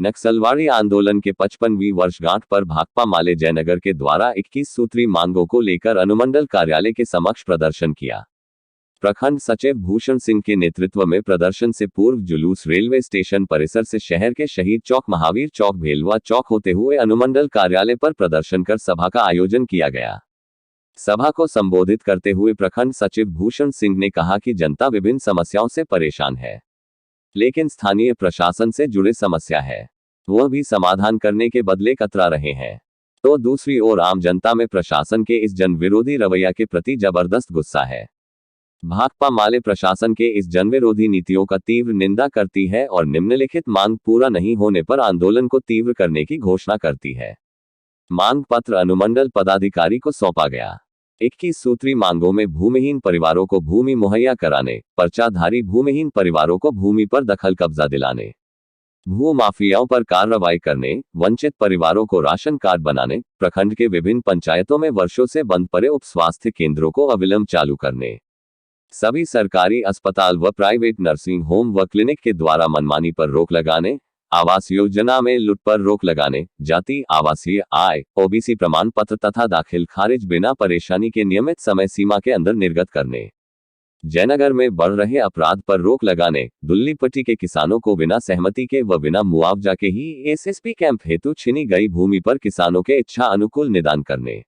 नक्सलवाड़ी आंदोलन के 55वीं वर्षगांठ पर भाकपा माले जयनगर के द्वारा 21 सूत्री मांगों को लेकर अनुमंडल कार्यालय के समक्ष प्रदर्शन किया। प्रखंड सचिव भूषण सिंह के नेतृत्व में प्रदर्शन से पूर्व जुलूस रेलवे स्टेशन परिसर से शहर के शहीद चौक, महावीर चौक, भेलवा चौक होते हुए अनुमंडल कार्यालय पर प्रदर्शन कर सभा का आयोजन किया गया। सभा को संबोधित करते हुए प्रखंड सचिव भूषण सिंह ने कहा कि जनता विभिन्न समस्याओं से परेशान है, लेकिन स्थानीय प्रशासन से जुड़े समस्या है, वह भी समाधान करने के बदले कतरा रहे हैं। तो दूसरी ओर आम जनता में प्रशासन के इस जन विरोधी रवैया के प्रति जबरदस्त गुस्सा है। भाकपा माले प्रशासन के इस जनविरोधी नीतियों का तीव्र निंदा करती है और निम्नलिखित मांग पूरा नहीं होने पर आंदोलन को तीव्र करने की घोषणा करती है। मांग पत्र अनुमंडल पदाधिकारी को सौंपा गया। 21 सूत्री मांगों में भूमिहीन परिवारों को भूमि मुहैया कराने, पर्चाधारी भूमिहीन परिवारों को भूमि पर दखल कब्जा दिलाने, भू माफियाओं पर कार्रवाई करने, वंचित परिवारों को राशन कार्ड बनाने, प्रखंड के विभिन्न पंचायतों में वर्षों से बंद पड़े उप स्वास्थ्य केंद्रों को अविलंब चालू करने, सभी सरकारी अस्पताल व प्राइवेट नर्सिंग होम व क्लिनिक के द्वारा मनमानी पर रोक लगाने, आवास योजना में लूट पर रोक लगाने, जाति, आवासीय, आय, ओबीसी प्रमाण पत्र तथा दाखिल खारिज बिना परेशानी के नियमित समय सीमा के अंदर निर्गत करने, जयनगर में बढ़ रहे अपराध पर रोक लगाने, दुल्ली पट्टी के किसानों को बिना सहमति के व बिना मुआवजा के ही एसएसपी कैंप हेतु छीनी गई भूमि पर किसानों के इच्छा अनुकूल निदान करने,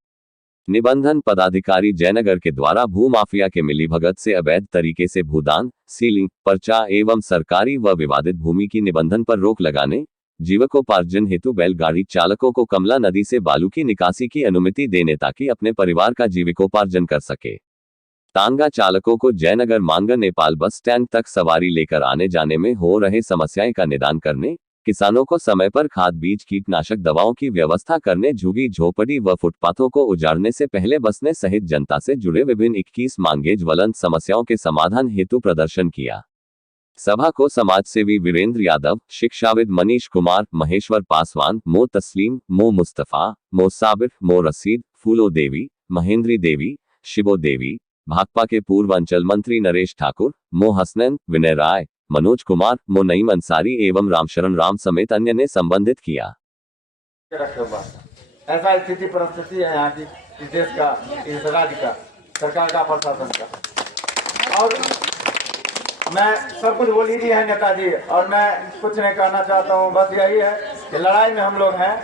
निबंधन पदाधिकारी जयनगर के द्वारा भू माफिया के मिलीभगत से अवैध तरीके से भूदान, सीलिंग, पर्चा एवं सरकारी व विवादित भूमि की निबंधन पर रोक लगाने, जीविकोपार्जन हेतु बैलगाड़ी चालकों को कमला नदी से बालू की निकासी की अनुमति देने ताकि अपने परिवार का जीविकोपार्जन कर सके, तांगा चालकों को जयनगर मांगा नेपाल बस स्टैंड तक सवारी लेकर आने जाने में हो रहे समस्याएं का निदान करने, किसानों को समय पर खाद, बीज, कीटनाशक दवाओं की व्यवस्था करने, झुग्गी झोपड़ी व फुटपाथों को उजाड़ने से पहले बसने सहित जनता से जुड़े विभिन्न 21 मांगे ज्वलंत समस्याओं के समाधान हेतु प्रदर्शन किया। सभा को समाजसेवी वीरेंद्र यादव, शिक्षाविद मनीष कुमार, महेश्वर पासवान, मो तस्लीम, मो मुस्तफा, मो साबिर, मो रसीद, फूलो देवी, महेंद्री देवी, शिबो देवी, भाकपा के पूर्व अंचल मंत्री नरेश ठाकुर, मो हसनैन, विनय राय, मनोज कुमार, मो नईम अंसारी एवं रामशरण राम समेत अन्य ने संबंधित किया। ऐसा स्थिति परिस्थिति है यहाँ की, इस देश का, इस राज्य का, सरकार का, प्रशासन का। और मैं सब कुछ बोल ही दिया है नेताजी, और मैं कुछ नहीं कहना चाहता हूँ। बस यही है कि लड़ाई में हम लोग हैं,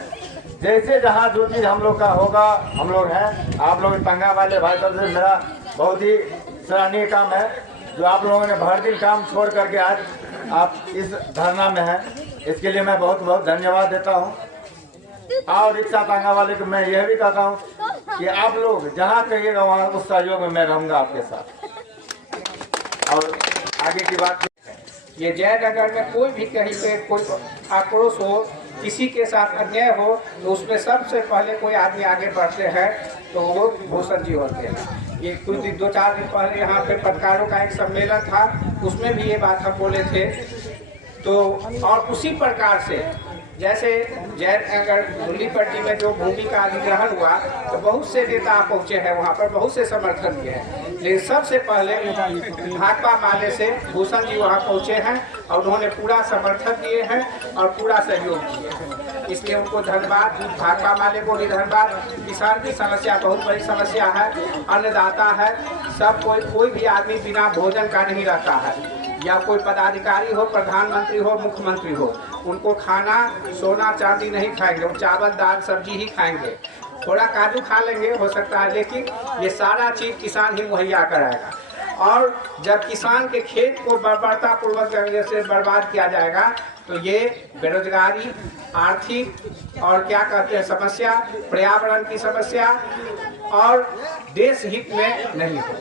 जैसे जहाँ जो चीज़ हम लोग का होगा हम लोग हैं। आप लोग तंगा वाले भाई साहब से मेरा बहुत ही सराहनीय काम है जो आप लोगों ने भर दिन काम छोड़ करके आज आप इस धरना में हैं, इसके लिए मैं बहुत बहुत धन्यवाद देता हूं। और रिक्शा तांगा वाले को मैं यह भी कहता हूं कि आप लोग जहां कहिएगा वहां उस सहयोग में मैं रहूंगा आपके साथ। और आगे की बात, ये जयनगर में कोई भी कहीं पे कोई आक्रोश हो, किसी के साथ अन्याय हो, तो उसमें सबसे पहले कोई आदमी आगे बढ़ते हैं तो वो भूषण जी होते हैं। ये कुछ 2-4 दिन पहले यहाँ पे पत्रकारों का एक सम्मेलन था, उसमें भी ये बात हम बोले थे। तो और उसी प्रकार से जैसे जयनगर दुल्लीपट्टी में जो भूमि का अधिग्रहण हुआ तो बहुत से नेता पहुँचे हैं वहाँ पर, बहुत से समर्थन किए हैं, लेकिन सबसे पहले भाकपा माले से भूषण जी वहाँ पहुँचे हैं और उन्होंने पूरा समर्थन दिए हैं और पूरा सहयोग दिए हैं। इसलिए उनको धन्यवाद, भाकपा माले को भी धन्यवाद। किसान की समस्या बहुत बड़ी समस्या है, अन्नदाता है, सब कोई भी आदमी बिना भोजन का नहीं रहता है, या कोई पदाधिकारी हो, प्रधानमंत्री हो, मुख्यमंत्री हो, उनको खाना, सोना, चांदी नहीं खाएंगे, वो चावल, दाल, सब्जी ही खाएंगे। थोड़ा काजू खा लेंगे हो सकता है, लेकिन ये सारा चीज़ किसान ही मुहैया कराएगा। और जब किसान के खेत को बर्बरतापूर्वक से बर्बाद किया जाएगा तो ये बेरोजगारी, आर्थिक और क्या कहते हैं समस्या, पर्यावरण की समस्या और देश हित में नहीं हो।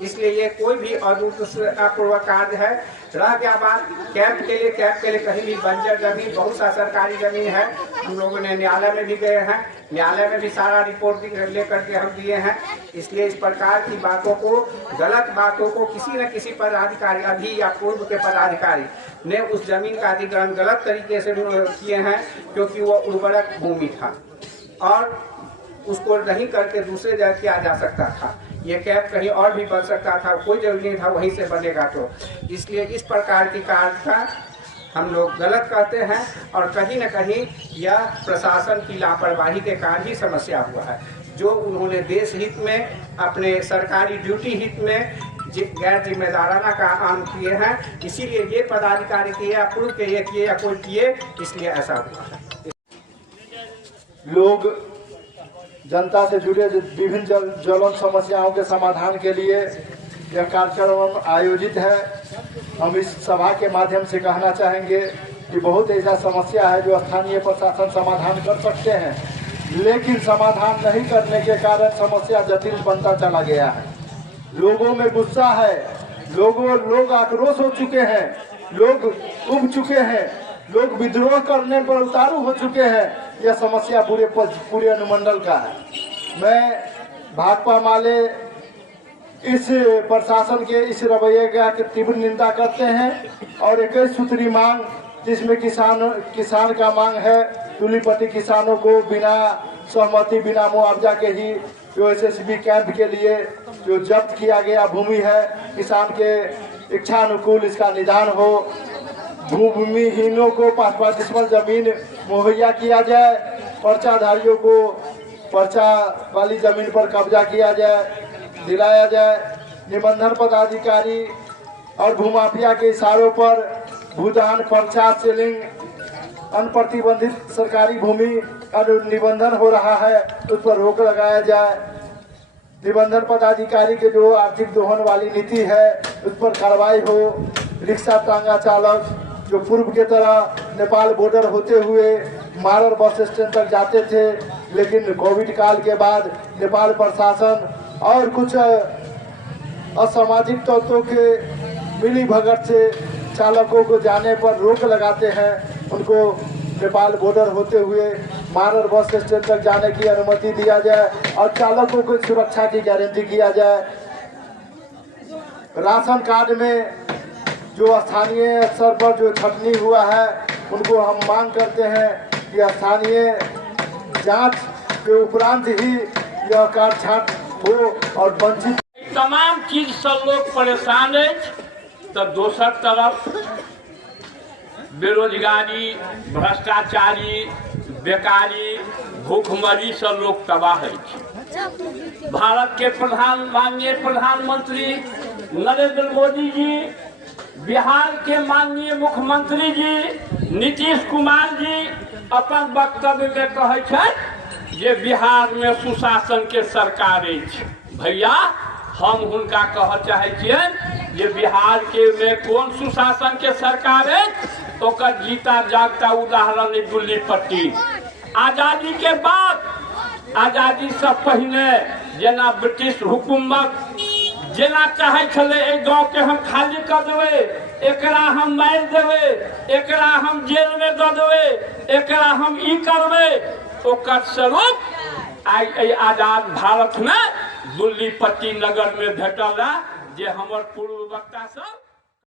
इसलिए ये कोई भी अदूरपूर्वक कार्य है। रह गया बात कैंप के लिए कहीं भी बंजर जमीन, बहुत सा सरकारी जमीन है, हम लोगों ने न्यायालय में भी गए हैं, न्यायालय में भी सारा रिपोर्टिंग लेकर के हम दिए हैं। इसलिए इस प्रकार की बातों को, गलत बातों को किसी न किसी पदाधिकारी, अभी या पूर्व के पदाधिकारी ने उस जमीन का अधिग्रहण गलत तरीके से किए हैं, क्योंकि वो उर्वरक भूमि था और उसको नहीं करके दूसरे जगह किया जा सकता था। ये कैंप कहीं और भी बन सकता था, कोई जरूरी नहीं था वहीं से बनेगा। तो इसलिए इस प्रकार की कार्य का हम लोग गलत कहते हैं और कहीं न कहीं यह प्रशासन की लापरवाही के कारण ही समस्या हुआ है। जो उन्होंने देश हित में, अपने सरकारी ड्यूटी हित में गैर जिम्मेदाराना काम किए हैं, इसीलिए ये पदाधिकारी किए या पूर्व के ये किए या कोई किए, इसलिए ऐसा हुआ है। लोग जनता से जुड़े विभिन्न ज्वलंत समस्याओं के समाधान के लिए यह कार्यक्रम आयोजित है। हम इस सभा के माध्यम से कहना चाहेंगे कि बहुत ऐसा समस्या है जो स्थानीय प्रशासन समाधान कर सकते हैं, लेकिन समाधान नहीं करने के कारण समस्या जटिल बनता चला गया है। लोगों में गुस्सा है, लोग आक्रोश हो चुके हैं, लोग उब चुके हैं, लोग विद्रोह करने पर उतारू हो चुके हैं। यह समस्या पूरे अनुमंडल का है। मैं भाकपा माले इस प्रशासन के इस रवैये का तीव्र निंदा करते हैं और 21 सूत्री मांग, जिसमें किसान का मांग है तुलीपट्टी किसानों को बिना सहमति, बिना मुआवजा के ही जो एसएसबी कैंप के लिए जो जब्त किया गया भूमि है, किसान के इच्छानुकूल इसका निदान हो, भूमिहीनों को 5 डिसमिल जमीन मुहैया किया जाए, पर्चाधारियों को पर्चा वाली जमीन पर कब्जा किया जाए, दिलाया जाए। निबंधन पदाधिकारी और भूमाफिया के इशारों पर भूदान, पर्चा सेलिंग, अनप्रतिबंधित सरकारी भूमि निबंधन हो रहा है, उस पर रोक लगाया जाए। निबंधन पदाधिकारी के जो आर्थिक दोहन वाली नीति है उस पर कार्रवाई हो। रिक्शा टांगा चालक जो पूर्व के तरह नेपाल बॉर्डर होते हुए मारर बस स्टैंड तक जाते थे, लेकिन कोविड काल के बाद नेपाल प्रशासन और कुछ असामाजिक तत्वों के मिली भगत से चालकों को जाने पर रोक लगाते हैं, उनको नेपाल बॉर्डर होते हुए मारर बस स्टैंड तक जाने की अनुमति दिया जाए और चालकों को सुरक्षा की गारंटी किया जाए। राशन कार्ड में जो स्थानीय स्तर पर जो छटनी हुआ है, उनको हम मांग करते हैं कि स्थानीय जांच के उपरांत ही यह कार्ड छाट हो और वंचित तमाम चीज से लोग परेशान है। तो दोसर तरफ बेरोजगारी, भ्रष्टाचारी, बेकारी, भूखमरी से लोग तबाह है। भारत के माननीय प्रधानमंत्री नरेंद्र मोदी जी, बिहार के माननीय मुख्यमंत्री जी नीतीश कुमार जी अपन वक्तव्य में कहै छै जे बिहार में सुशासन के सरकार है। भैया हम हुनका कह चाहे छियनि जे बिहार के में कौन सुशासन के सरकार है, ओकर जीता जागता उदाहरण है दिल्ली पट्टी। आजादी के बाद, आजादी से पहले जेना ब्रिटिश हुकूमत जेना चाहे छले ए गांव के हम खाली कर देवे, एकरा हम मार देवे, एकरा हम जेल में दे देवे, एकरा हम ई करवे, ओकर स्वरूप आई आजाद भारत में दिल्ली पट्टी नगर में भेटल जे हमर पूर्व वक्ता सब